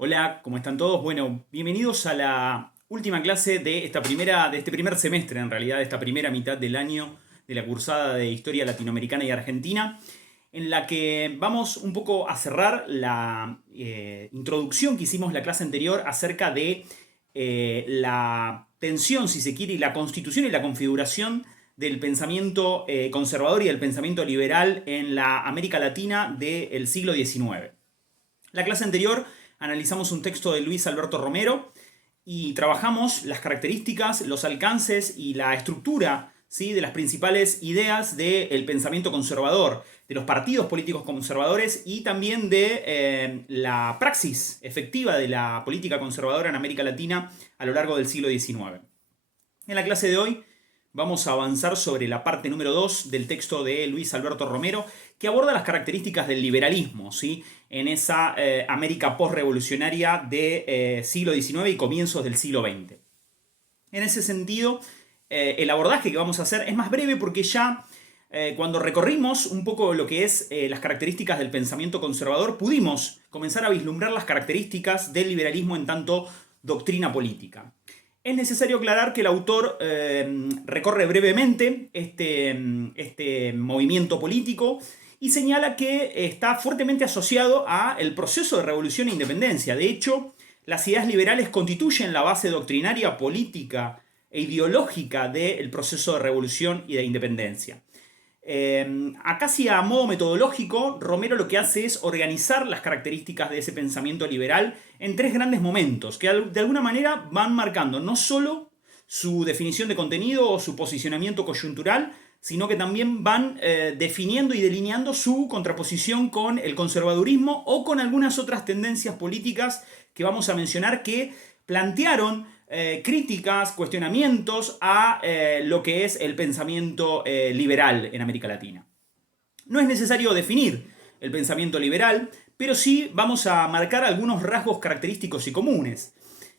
Hola, ¿cómo están todos? Bueno, bienvenidos a la última clase de este primer semestre, en realidad, de esta primera mitad del año de la cursada de Historia Latinoamericana y Argentina, en la que vamos un poco a cerrar la introducción que hicimos la clase anterior acerca de la tensión, si se quiere, y la constitución y la configuración del pensamiento conservador y del pensamiento liberal en la América Latina del siglo XIX. La clase anterior analizamos un texto de Luis Alberto Romero y trabajamos las características, los alcances y la estructura, ¿sí?, de las principales ideas del pensamiento conservador, de los partidos políticos conservadores y también de la praxis efectiva de la política conservadora en América Latina a lo largo del siglo XIX. En la clase de hoy vamos a avanzar sobre la parte número 2 del texto de Luis Alberto Romero, que aborda las características del liberalismo, ¿sí?, en esa América postrevolucionaria de siglo XIX y comienzos del siglo XX. En ese sentido, el abordaje que vamos a hacer es más breve porque ya cuando recorrimos un poco lo que es las características del pensamiento conservador, pudimos comenzar a vislumbrar las características del liberalismo en tanto doctrina política. Es necesario aclarar que el autor recorre brevemente este movimiento político y señala que está fuertemente asociado al proceso de revolución e independencia. De hecho, las ideas liberales constituyen la base doctrinaria, política e ideológica del proceso de revolución y de independencia. Casi a modo metodológico, Romero lo que hace es organizar las características de ese pensamiento liberal en tres grandes momentos, que de alguna manera van marcando no solo su definición de contenido o su posicionamiento coyuntural, sino que también van definiendo y delineando su contraposición con el conservadurismo o con algunas otras tendencias políticas que vamos a mencionar que plantearon críticas, cuestionamientos a lo que es el pensamiento liberal en América Latina. No es necesario definir el pensamiento liberal, pero sí vamos a marcar algunos rasgos característicos y comunes.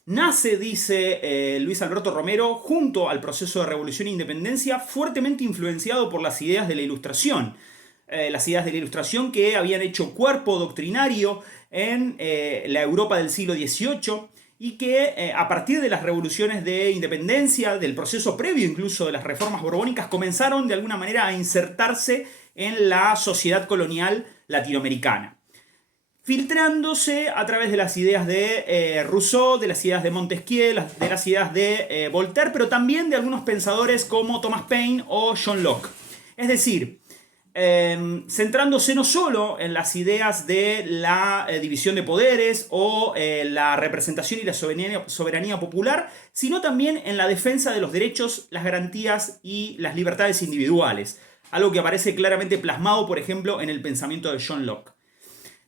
Nace, dice Luis Alberto Romero, junto al proceso de revolución e independencia, fuertemente influenciado por las ideas de la Ilustración. Las ideas de la Ilustración que habían hecho cuerpo doctrinario en la Europa del siglo XVIII y que a partir de las revoluciones de independencia, del proceso previo incluso de las reformas borbónicas, comenzaron de alguna manera a insertarse en la sociedad colonial latinoamericana, filtrándose a través de las ideas de Rousseau, de las ideas de Montesquieu, de las ideas de Voltaire, pero también de algunos pensadores como Thomas Paine o John Locke. Es decir, centrándose no solo en las ideas de la división de poderes o la representación y la soberanía popular, sino también en la defensa de los derechos, las garantías y las libertades individuales, algo que aparece claramente plasmado, por ejemplo, en el pensamiento de John Locke.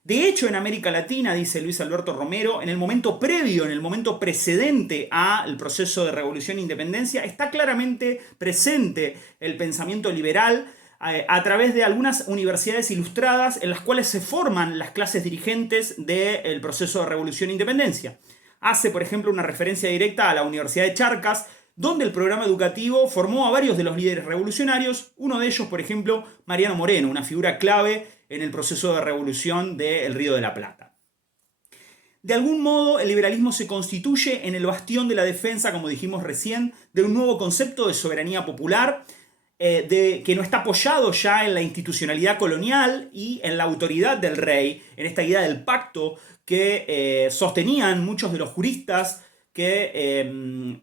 De hecho, en América Latina, dice Luis Alberto Romero, en el momento previo, en el momento precedente al proceso de revolución e independencia, está claramente presente el pensamiento liberal a través de algunas universidades ilustradas en las cuales se forman las clases dirigentes del proceso de revolución e independencia. Hace, por ejemplo, una referencia directa a la Universidad de Charcas, donde el programa educativo formó a varios de los líderes revolucionarios, uno de ellos, por ejemplo, Mariano Moreno, una figura clave en el proceso de revolución del Río de la Plata. De algún modo, el liberalismo se constituye en el bastión de la defensa, como dijimos recién, de un nuevo concepto de soberanía popular, que no está apoyado ya en la institucionalidad colonial y en la autoridad del rey, en esta idea del pacto que sostenían muchos de los juristas que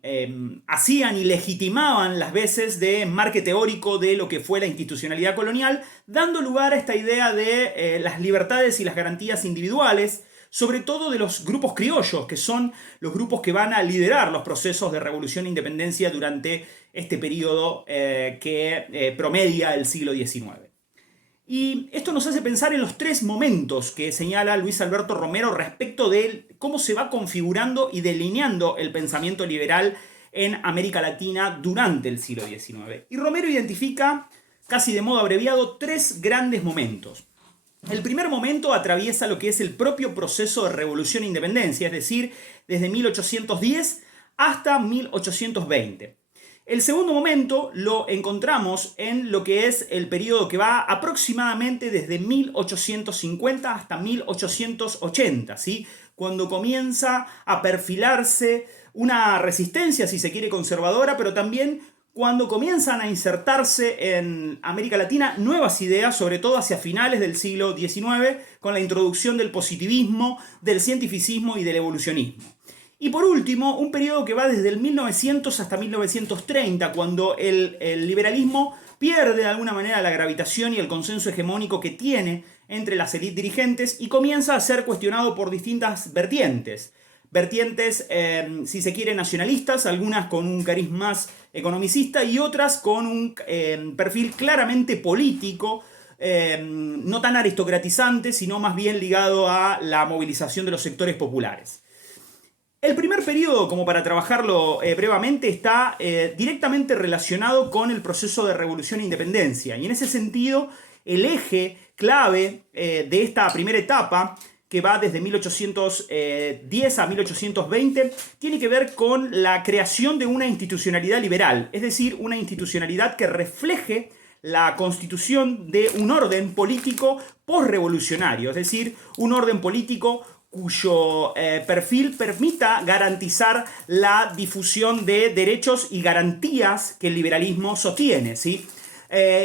hacían y legitimaban las veces de enmarque teórico de lo que fue la institucionalidad colonial, dando lugar a esta idea de las libertades y las garantías individuales, sobre todo de los grupos criollos, que son los grupos que van a liderar los procesos de revolución e independencia durante este periodo que promedia el siglo XIX. Y esto nos hace pensar en los tres momentos que señala Luis Alberto Romero respecto de cómo se va configurando y delineando el pensamiento liberal en América Latina durante el siglo XIX. Y Romero identifica, casi de modo abreviado, tres grandes momentos. El primer momento atraviesa lo que es el propio proceso de revolución e independencia, es decir, desde 1810 hasta 1820. El segundo momento lo encontramos en lo que es el periodo que va aproximadamente desde 1850 hasta 1880, ¿sí?, cuando comienza a perfilarse una resistencia, si se quiere, conservadora, pero también cuando comienzan a insertarse en América Latina nuevas ideas, sobre todo hacia finales del siglo XIX, con la introducción del positivismo, del cientificismo y del evolucionismo. Y por último, un periodo que va desde el 1900 hasta 1930, cuando el liberalismo pierde de alguna manera la gravitación y el consenso hegemónico que tiene entre las élites dirigentes y comienza a ser cuestionado por distintas vertientes. Vertientes, si se quiere, nacionalistas, algunas con un cariz más economicista y otras con un perfil claramente político, no tan aristocratizante, sino más bien ligado a la movilización de los sectores populares. El primer periodo, como para trabajarlo brevemente, está directamente relacionado con el proceso de revolución e independencia. Y en ese sentido, el eje clave de esta primera etapa, que va desde 1810 a 1820, tiene que ver con la creación de una institucionalidad liberal, es decir, una institucionalidad que refleje la constitución de un orden político postrevolucionario, es decir, un orden político cuyo perfil permita garantizar la difusión de derechos y garantías que el liberalismo sostiene, ¿sí?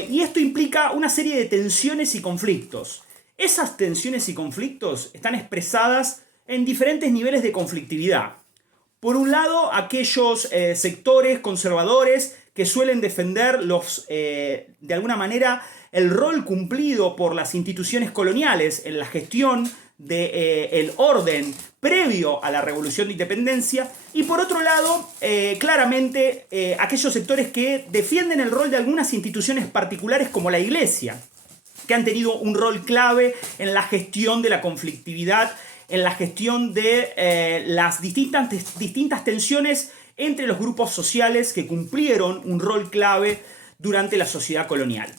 Y esto implica una serie de tensiones y conflictos. Esas tensiones y conflictos están expresadas en diferentes niveles de conflictividad. Por un lado, aquellos sectores conservadores que suelen defender de alguna manera el rol cumplido por las instituciones coloniales en la gestión del orden previo a la Revolución de Independencia, y por otro lado, claramente, aquellos sectores que defienden el rol de algunas instituciones particulares como la Iglesia, que han tenido un rol clave en la gestión de la conflictividad, en la gestión de las distintas tensiones entre los grupos sociales que cumplieron un rol clave durante la sociedad colonial.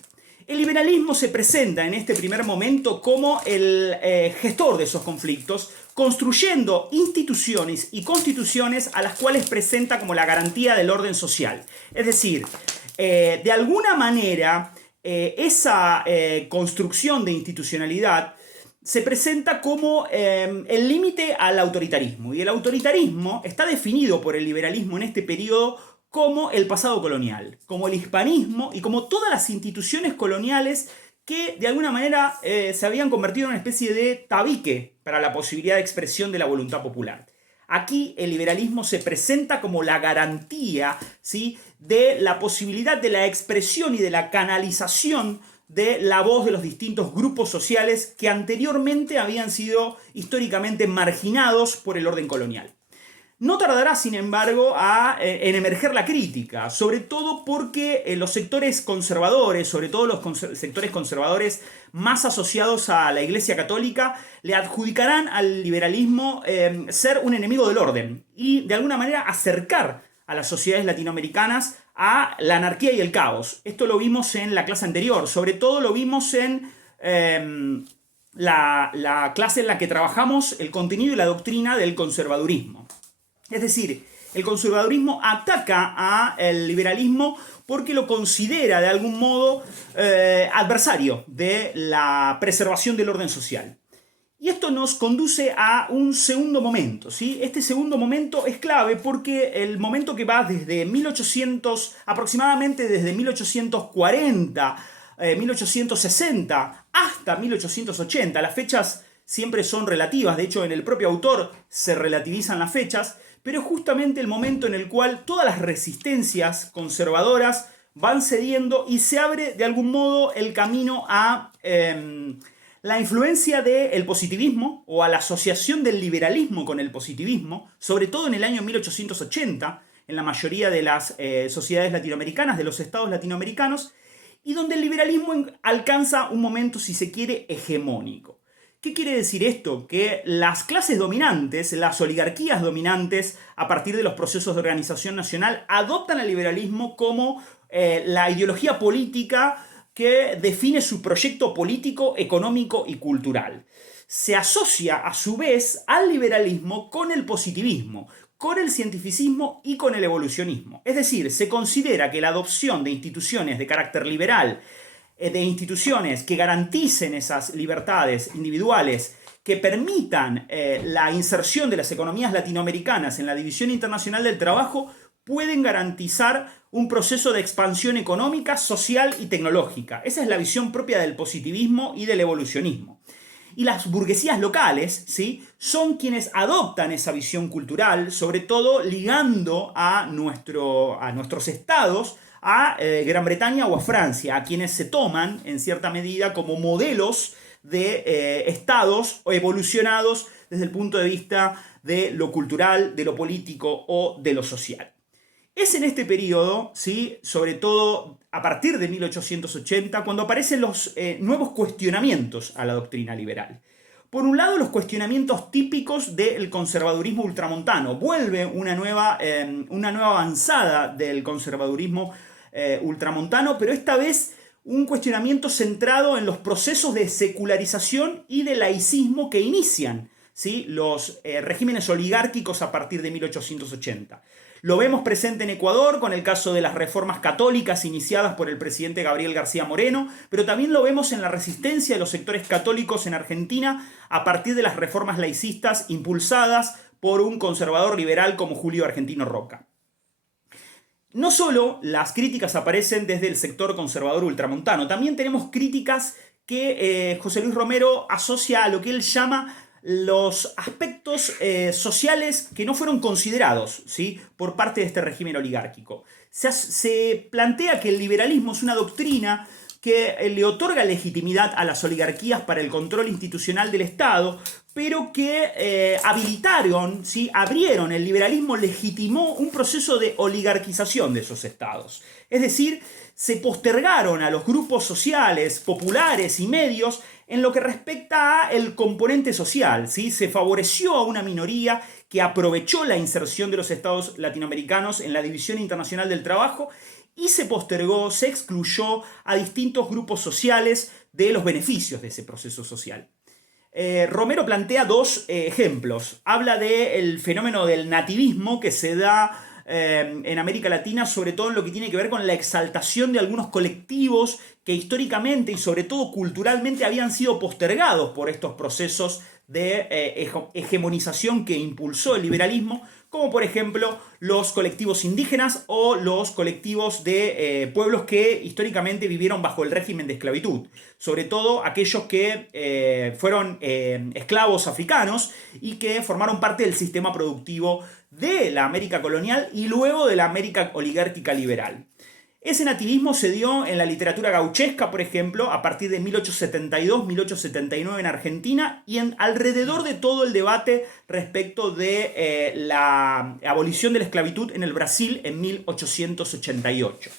El liberalismo se presenta en este primer momento como el gestor de esos conflictos, construyendo instituciones y constituciones a las cuales presenta como la garantía del orden social. Es decir, de alguna manera, esa construcción de institucionalidad se presenta como el límite al autoritarismo. Y el autoritarismo está definido por el liberalismo en este periodo como el pasado colonial, como el hispanismo y como todas las instituciones coloniales que de alguna manera se habían convertido en una especie de tabique para la posibilidad de expresión de la voluntad popular. Aquí el liberalismo se presenta como la garantía, ¿sí?, de la posibilidad de la expresión y de la canalización de la voz de los distintos grupos sociales que anteriormente habían sido históricamente marginados por el orden colonial. No tardará, sin embargo, en emerger la crítica, sobre todo porque los sectores conservadores, sobre todo los sectores conservadores más asociados a la Iglesia Católica, le adjudicarán al liberalismo ser un enemigo del orden y, de alguna manera, acercar a las sociedades latinoamericanas a la anarquía y el caos. Esto lo vimos en la clase anterior, sobre todo lo vimos en la clase en la que trabajamos el contenido y la doctrina del conservadurismo. Es decir, el conservadurismo ataca al liberalismo porque lo considera de algún modo adversario de la preservación del orden social. Y esto nos conduce a un segundo momento, ¿sí? Este segundo momento es clave porque el momento que va desde 1800, aproximadamente desde 1840, 1860 hasta 1880, las fechas siempre son relativas, de hecho en el propio autor se relativizan las fechas, pero es justamente el momento en el cual todas las resistencias conservadoras van cediendo y se abre de algún modo el camino a la influencia del positivismo o a la asociación del liberalismo con el positivismo, sobre todo en el año 1880, en la mayoría de las sociedades latinoamericanas, de los estados latinoamericanos, y donde el liberalismo alcanza un momento, si se quiere, hegemónico. ¿Qué quiere decir esto? Que las clases dominantes, las oligarquías dominantes, a partir de los procesos de organización nacional, adoptan al liberalismo como la ideología política que define su proyecto político, económico y cultural. Se asocia a su vez al liberalismo con el positivismo, con el cientificismo y con el evolucionismo. Es decir, se considera que la adopción de instituciones de carácter liberal, de instituciones que garanticen esas libertades individuales, que permitan la inserción de las economías latinoamericanas en la División Internacional del Trabajo pueden garantizar un proceso de expansión económica, social y tecnológica. Esa es la visión propia del positivismo y del evolucionismo. Y las burguesías locales, ¿sí?, son quienes adoptan esa visión cultural, sobre todo ligando a nuestros estados, a Gran Bretaña o a Francia, a quienes se toman, en cierta medida, como modelos de estados evolucionados desde el punto de vista de lo cultural, de lo político o de lo social. Es en este periodo, ¿sí?, sobre todo a partir de 1880, cuando aparecen los nuevos cuestionamientos a la doctrina liberal. Por un lado, los cuestionamientos típicos del conservadurismo ultramontano. Vuelve una nueva avanzada del conservadurismo ultramontano, pero esta vez un cuestionamiento centrado en los procesos de secularización y de laicismo que inician, ¿sí?, los regímenes oligárquicos a partir de 1880. Lo vemos presente en Ecuador con el caso de las reformas católicas iniciadas por el presidente Gabriel García Moreno, pero también lo vemos en la resistencia de los sectores católicos en Argentina a partir de las reformas laicistas impulsadas por un conservador liberal como Julio Argentino Roca. No solo las críticas aparecen desde el sector conservador ultramontano, también tenemos críticas que José Luis Romero asocia a lo que él llama los aspectos sociales que no fueron considerados, ¿sí?, por parte de este régimen oligárquico. Se plantea que el liberalismo es una doctrina que le otorga legitimidad a las oligarquías para el control institucional del Estado, pero que habilitaron, ¿sí?, abrieron, el liberalismo legitimó un proceso de oligarquización de esos estados. Es decir, se postergaron a los grupos sociales, populares y medios en lo que respecta al componente social, ¿sí? Se favoreció a una minoría que aprovechó la inserción de los estados latinoamericanos en la División Internacional del Trabajo y se postergó, se excluyó a distintos grupos sociales de los beneficios de ese proceso social. Romero plantea dos ejemplos. Habla del fenómeno del nativismo que se da en América Latina, sobre todo en lo que tiene que ver con la exaltación de algunos colectivos que históricamente y sobre todo culturalmente habían sido postergados por estos procesos de hegemonización que impulsó el liberalismo, como por ejemplo los colectivos indígenas o los colectivos de pueblos que históricamente vivieron bajo el régimen de esclavitud, sobre todo aquellos que fueron esclavos africanos y que formaron parte del sistema productivo de la América colonial y luego de la América oligárquica liberal. Ese nativismo se dio en la literatura gauchesca, por ejemplo, a partir de 1872-1879 en Argentina y alrededor de todo el debate respecto de la abolición de la esclavitud en el Brasil en 1888.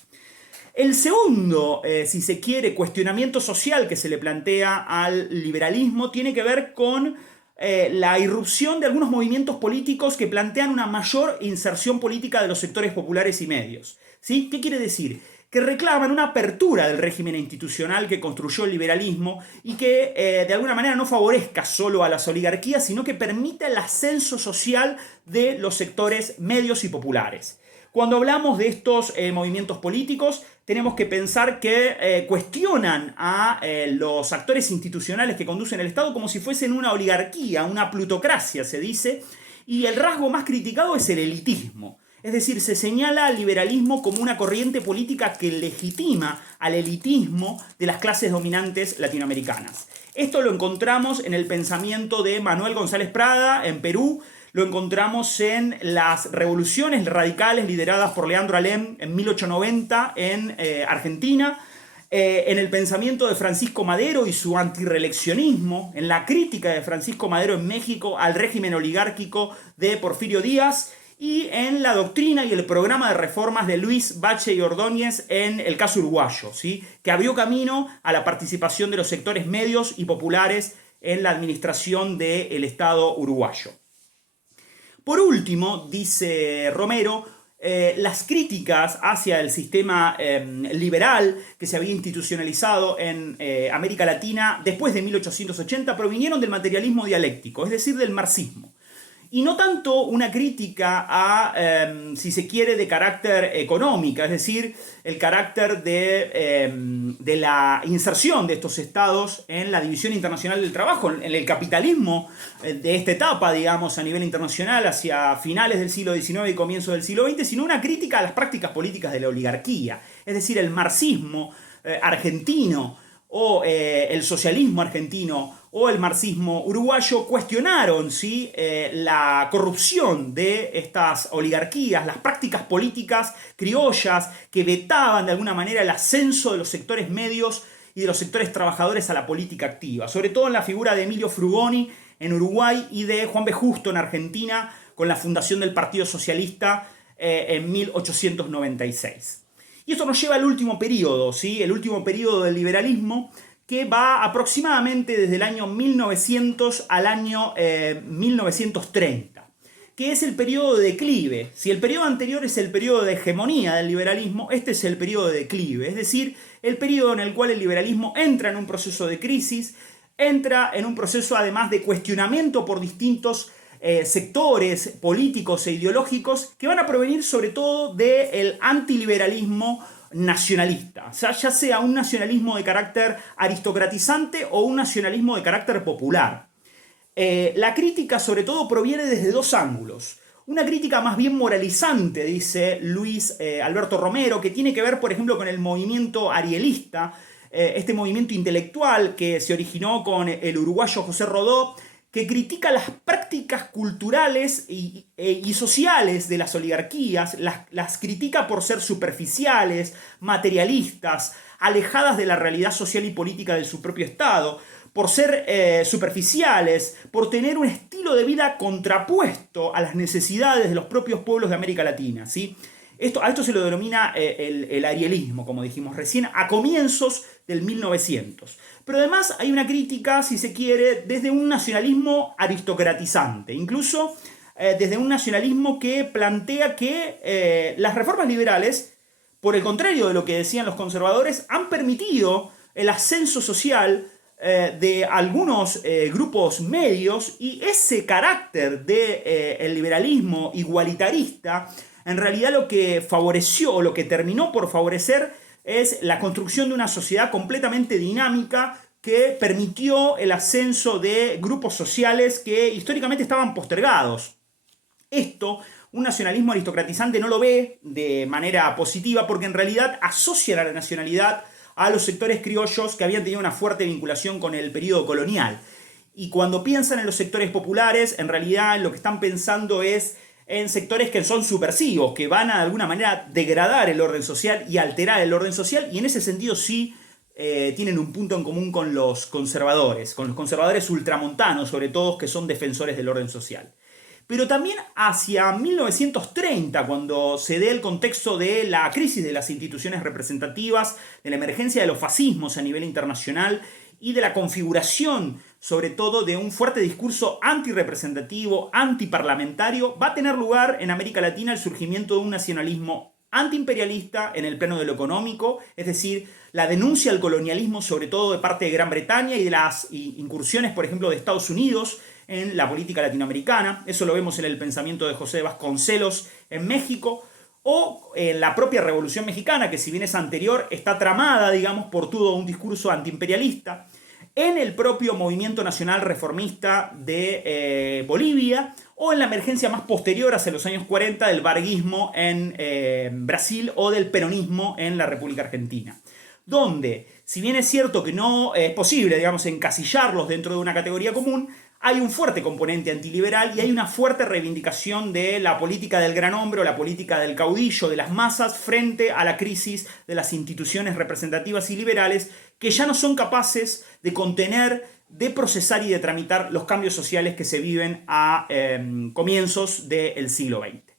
El segundo, si se quiere, cuestionamiento social que se le plantea al liberalismo tiene que ver con la irrupción de algunos movimientos políticos que plantean una mayor inserción política de los sectores populares y medios. ¿Sí? ¿Qué quiere decir? Que reclaman una apertura del régimen institucional que construyó el liberalismo y que de alguna manera no favorezca solo a las oligarquías, sino que permita el ascenso social de los sectores medios y populares. Cuando hablamos de estos movimientos políticos, tenemos que pensar que cuestionan a los actores institucionales que conducen el Estado como si fuesen una oligarquía, una plutocracia, se dice, y el rasgo más criticado es el elitismo. Es decir, se señala al liberalismo como una corriente política que legitima al elitismo de las clases dominantes latinoamericanas. Esto lo encontramos en el pensamiento de Manuel González Prada en Perú, lo encontramos en las revoluciones radicales lideradas por Leandro Alem en 1890 en Argentina, en el pensamiento de Francisco Madero y su antireeleccionismo, en la crítica de Francisco Madero en México al régimen oligárquico de Porfirio Díaz y en la doctrina y el programa de reformas de Luis Bache y Ordóñez en el caso uruguayo, ¿sí?, que abrió camino a la participación de los sectores medios y populares en la administración del Estado uruguayo. Por último, dice Romero, las críticas hacia el sistema liberal que se había institucionalizado en América Latina después de 1880 provinieron del materialismo dialéctico, es decir, del marxismo. y no tanto una crítica a, si se quiere, de carácter económico, es decir, el carácter de la inserción de estos estados en la división internacional del trabajo, en el capitalismo de esta etapa, digamos, a nivel internacional, hacia finales del siglo XIX y comienzos del siglo XX, sino una crítica a las prácticas políticas de la oligarquía, es decir, el marxismo argentino o el socialismo argentino o el marxismo uruguayo cuestionaron, ¿sí?, la corrupción de estas oligarquías, las prácticas políticas criollas que vetaban de alguna manera el ascenso de los sectores medios y de los sectores trabajadores a la política activa, sobre todo en la figura de Emilio Frugoni en Uruguay y de Juan B. Justo en Argentina con la fundación del Partido Socialista en 1896. Y esto nos lleva al último periodo, ¿sí?, el último periodo del liberalismo, que va aproximadamente desde el año 1900 al año 1930, que es el periodo de declive. Si el periodo anterior es el periodo de hegemonía del liberalismo, este es el periodo de declive, es decir, el periodo en el cual el liberalismo entra en un proceso de crisis, entra en un proceso además de cuestionamiento por distintos sectores políticos e ideológicos que van a provenir sobre todo del antiliberalismo nacionalista, o sea, ya sea un nacionalismo de carácter aristocratizante o un nacionalismo de carácter popular. La crítica sobre todo proviene desde dos ángulos. Una crítica más bien moralizante, dice Luis Alberto Romero, que tiene que ver, por ejemplo, con el movimiento arielista, este movimiento intelectual que se originó con el uruguayo José Rodó, que critica las prácticas culturales y sociales de las oligarquías, las critica por ser superficiales, materialistas, alejadas de la realidad social y política de su propio Estado, por ser superficiales, por tener un estilo de vida contrapuesto a las necesidades de los propios pueblos de América Latina, ¿sí? A esto se lo denomina el arielismo, como dijimos recién, a comienzos del 1900. Pero además hay una crítica, si se quiere, desde un nacionalismo aristocratizante, incluso desde un nacionalismo que plantea que las reformas liberales, por el contrario de lo que decían los conservadores, han permitido el ascenso social de algunos grupos medios, y ese carácter del liberalismo igualitarista en realidad lo que favoreció, o lo que terminó por favorecer, es la construcción de una sociedad completamente dinámica que permitió el ascenso de grupos sociales que históricamente estaban postergados. Esto, un nacionalismo aristocratizante no lo ve de manera positiva, porque en realidad asocia la nacionalidad a los sectores criollos que habían tenido una fuerte vinculación con el periodo colonial. Y cuando piensan en los sectores populares, en realidad lo que están pensando es en sectores que son subversivos, que van a de alguna manera degradar el orden social y alterar el orden social, y en ese sentido sí tienen un punto en común con los conservadores ultramontanos, sobre todo, que son defensores del orden social. Pero también hacia 1930, cuando se dé el contexto de la crisis de las instituciones representativas, de la emergencia de los fascismos a nivel internacional y de la configuración, sobre todo, de un fuerte discurso antirrepresentativo, antiparlamentario, va a tener lugar en América Latina el surgimiento de un nacionalismo antiimperialista en el plano de lo económico, es decir, la denuncia al colonialismo, sobre todo de parte de Gran Bretaña y de las incursiones, por ejemplo, de Estados Unidos en la política latinoamericana. Eso lo vemos en el pensamiento de José Vasconcelos en México, o en la propia Revolución Mexicana, que si bien es anterior, está tramada, digamos, por todo un discurso antiimperialista, en el propio movimiento nacional reformista de Bolivia, o en la emergencia más posterior, hacia los años 40, del varguismo en Brasil o del peronismo en la República Argentina. Donde, si bien es cierto que no es posible, digamos, encasillarlos dentro de una categoría común, hay un fuerte componente antiliberal y hay una fuerte reivindicación de la política del gran hombre o la política del caudillo, de las masas, frente a la crisis de las instituciones representativas y liberales, que ya no son capaces de contener, de procesar y de tramitar los cambios sociales que se viven a comienzos del siglo XX.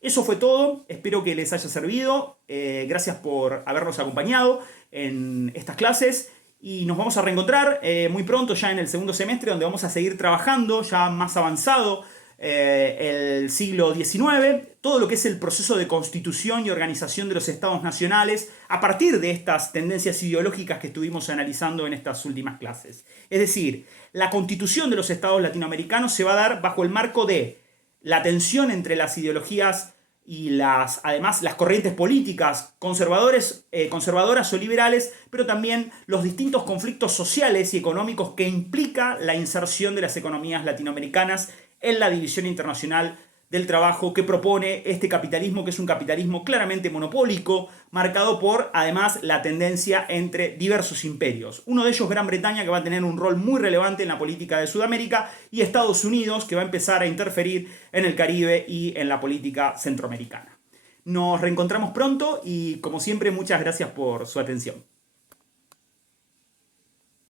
Eso fue todo, espero que les haya servido, gracias por habernos acompañado en estas clases. Y nos vamos a reencontrar muy pronto, ya en el segundo semestre, donde vamos a seguir trabajando ya más avanzado el siglo XIX, todo lo que es el proceso de constitución y organización de los estados nacionales a partir de estas tendencias ideológicas que estuvimos analizando en estas últimas clases. Es decir, la constitución de los estados latinoamericanos se va a dar bajo el marco de la tensión entre las ideologías y además las corrientes políticas conservadoras o liberales, pero también los distintos conflictos sociales y económicos que implica la inserción de las economías latinoamericanas en la división internacional del trabajo que propone este capitalismo, que es un capitalismo claramente monopólico, marcado por, además, la tendencia entre diversos imperios. Uno de ellos, Gran Bretaña, que va a tener un rol muy relevante en la política de Sudamérica, y Estados Unidos, que va a empezar a interferir en el Caribe y en la política centroamericana. Nos reencontramos pronto y, como siempre, muchas gracias por su atención.